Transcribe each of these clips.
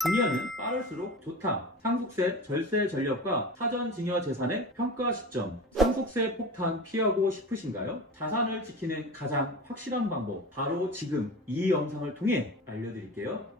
증여는 빠를수록 좋다. 상속세 절세 전력과 사전 증여 재산의 평가 시점. 상속세 폭탄 피하고 싶으신가요? 자산을 지키는 가장 확실한 방법, 바로 지금 이 영상을 통해 알려드릴게요.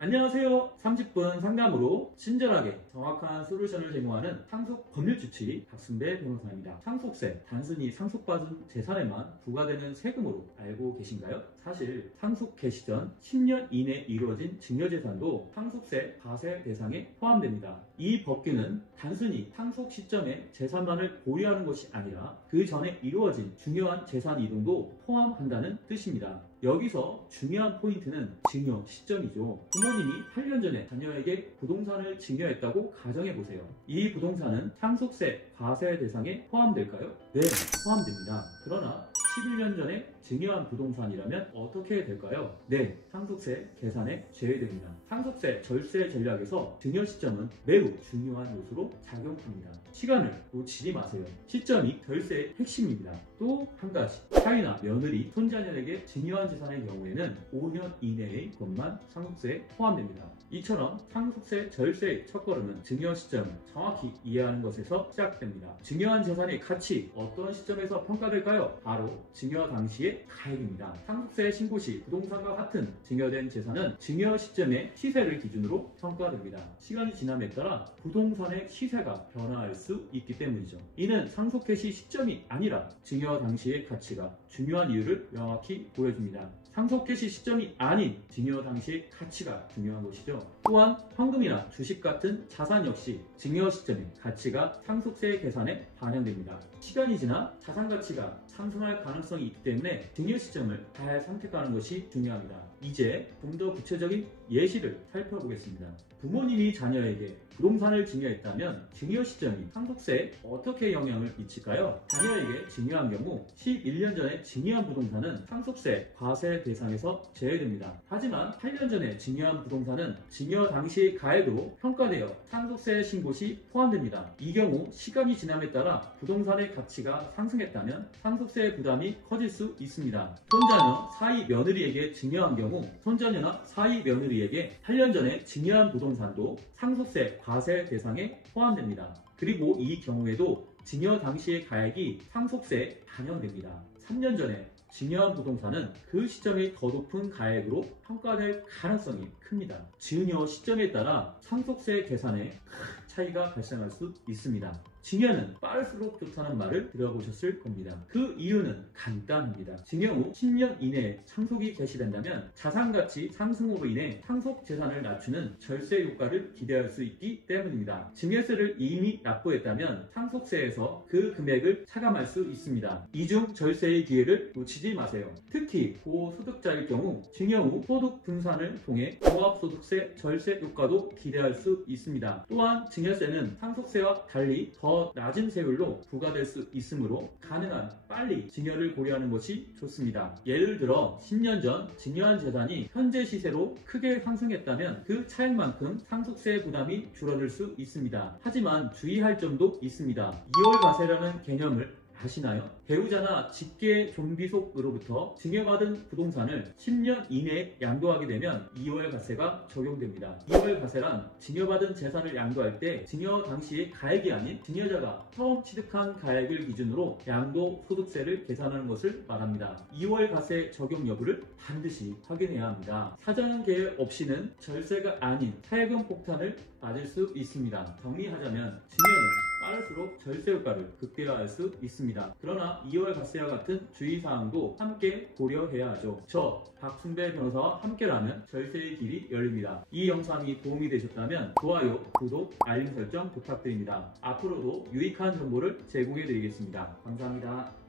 안녕하세요. 30분 상담으로 친절하게 정확한 솔루션을 제공하는 상속 법률 주치 박순배 변호사입니다. 상속세, 단순히 상속받은 재산에만 부과되는 세금으로 알고 계신가요? 사실 상속 개시 전 10년 이내에 이루어진 증여재산도 상속세 과세 대상에 포함됩니다. 이 법규는 단순히 상속 시점에 재산만을 고려하는 것이 아니라 그 전에 이루어진 중요한 재산 이동도 포함한다는 뜻입니다. 여기서 중요한 포인트는 증여 시점이죠. 부모님이 8년 전에 자녀에게 부동산을 증여했다고 가정해보세요. 이 부동산은 상속세 과세 대상에 포함될까요? 네, 포함됩니다. 그러나 11년 전에 증여한 부동산이라면 어떻게 될까요? 네, 상속세 계산에 제외됩니다. 상속세 절세 전략에서 증여 시점은 매우 중요한 요소로 작용합니다. 시간을 놓치지 마세요. 시점이 절세의 핵심입니다. 또 한 가지, 사위나 며느리, 손자녀에게 증여한 재산의 경우에는 5년 이내의 것만 상속세에 포함됩니다. 이처럼 상속세 절세의 첫걸음은 증여 시점을 정확히 이해하는 것에서 시작됩니다. 증여한 재산의 가치, 어떤 시점에서 평가될까요? 바로 증여 당시의 가액입니다. 상속세 신고 시 부동산과 같은 증여된 재산은 증여 시점의 시세를 기준으로 평가됩니다. 시간이 지남에 따라 부동산의 시세가 변화할 수 있기 때문이죠. 이는 상속 개시 시점이 아니라 증여 당시의 가치가 중요한 이유를 명확히 보여줍니다. 상속 개시 시점이 아닌 증여 당시의 가치가 중요한 것이죠. 또한 현금이나 주식 같은 자산 역시 증여 시점의 가치가 상속세 계산에 반영됩니다. 시간이 지나 자산 가치가 상승할 가능성이 있기 때문에 증여 시점을 잘 선택하는 것이 중요합니다. 이제 좀 더 구체적인 예시를 살펴보겠습니다. 부모님이 자녀에게 부동산을 증여했다면 증여 시점이 상속세에 어떻게 영향을 미칠까요? 자녀에게 증여한 경우 11년 전에 증여한 부동산은 상속세 과세 대상에서 제외됩니다. 하지만 8년 전에 증여한 부동산은 증여 당시 가액으로 평가되어 상속세 신고 시 포함됩니다. 이 경우 시간이 지남에 따라 부동산의 가치가 상승했다면 상속세 부담이 커질 수 있습니다. 손자녀, 사위 며느리에게 증여한 경우 손자녀나 사위 며느리에게 8년 전에 증여한 부동산도 상속세 과세 대상에 포함됩니다. 그리고 이 경우에도 증여 당시의 가액이 상속세에 반영됩니다. 3년 전에 증여한 부동산은 그 시점에 더 높은 가액으로 평가될 가능성이 큽니다. 증여 시점에 따라 상속세 계산에 큰 차이가 발생할 수 있습니다. 증여는 빠를수록 좋다는 말을 들어보셨을 겁니다. 그 이유는 간단합니다. 증여 후 10년 이내에 상속이 개시된다면 자산가치 상승으로 인해 상속 재산을 낮추는 절세 효과를 기대할 수 있기 때문입니다. 증여세를 이미 납부했다면 상속세에서 그 금액을 차감할 수 있습니다. 이중 절세의 기회를 놓치지 마세요. 특히 고소득자일 경우 증여 후 소득 분산을 통해 종합소득세 절세 효과도 기대할 수 있습니다. 또한 증여세는 상속세와 달리 더 낮은 세율로 부과될 수 있으므로 가능한 빨리 증여를 고려하는 것이 좋습니다. 예를 들어 10년 전 증여한 재산이 현재 시세로 크게 상승했다면 그 차액만큼 상속세 부담이 줄어들 수 있습니다. 하지만 주의할 점도 있습니다. 2월 과세라는 개념을 아시나요? 배우자나 직계 존비속으로부터 증여받은 부동산을 10년 이내에 양도하게 되면 2월 과세가 적용됩니다. 2월 과세란 증여받은 재산을 양도할 때 증여 당시의 가액이 아닌 증여자가 처음 취득한 가액을 기준으로 양도소득세를 계산하는 것을 말합니다. 2월 과세 적용 여부를 반드시 확인해야 합니다. 사전 계획 없이는 절세가 아닌 차액금 폭탄을 맞을 수 있습니다. 정리하자면 증여는 빠를수록 절세 효과를 극대화할 수 있습니다. 그러나 2월 과세와 같은 주의사항도 함께 고려해야 하죠. 저 박순배 변호사와 함께라면 절세의 길이 열립니다. 이 영상이 도움이 되셨다면 좋아요, 구독, 알림 설정 부탁드립니다. 앞으로도 유익한 정보를 제공해 드리겠습니다. 감사합니다.